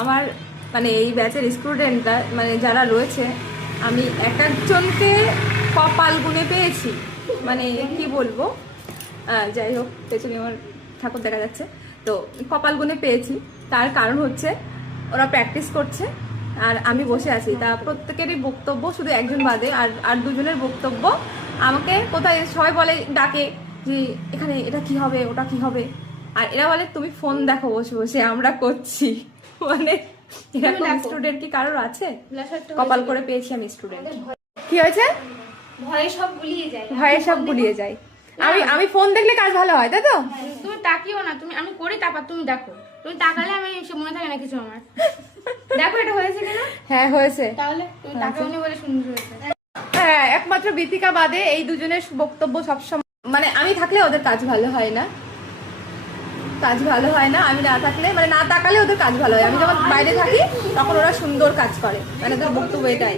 আমার মানে এই ব্যাচের স্টুডেন্টরা মানে যারা রয়েছে, আমি এক একজনকে কপাল গুনে পেয়েছি, মানে কি বলবো। যাই হোক, পেছনে আমার ঠাকুর দেখা যাচ্ছে, তো কপাল গুনে পেয়েছি। তার কারণ হচ্ছে ওরা প্র্যাকটিস করছে আর আমি বসে আছি। তা প্রত্যেকেরই বক্তব্য, শুধু একজন বাদে আর দুজনের বক্তব্য আমাকে কোথায় সবাই বলে, ডাকে যে এখানে এটা কি হবে, ওটা কি হবে, আর এরা বলে তুমি ফোন দেখো বসে বসে, আমরা করছি। মানে এরকম স্টুডেন্ট কি কারোর আছে? কপাল করে পেয়েছি আমি স্টুডেন্ট। কি হয়েছে? ভয়ে সব গুলিয়ে যায়, ভয়ে সব গুলিয়ে যায়। আমি ফোন দেখলে কাজ ভালো হয়, তাই তো? তুমি তাকিও না, তুমি আমি করি তারপর তুমি দেখো, তুমি তাকালে আমি সে মনে থাকে না কিছু আমার। দেখো এটা হয়েছে কিনা। হ্যাঁ হয়েছে। তাহলে তুমি তাকাওনি বলে সুন্দর হয়েছে। হ্যাঁ, একমাত্র বৃতিকা বাদে এই দুজনের বক্তব্য সবসময়, মানে আমি থাকলে ওদের কাজ ভালো হয় না, কাজ ভালো হয় না। আমি না থাকলে, মানে না তাকালে ওদের কাজ ভালো হয়। আমি যখন বাইরে থাকি তখন ওরা সুন্দর কাজ করে, মানে ওদের বক্তব্য এটাই।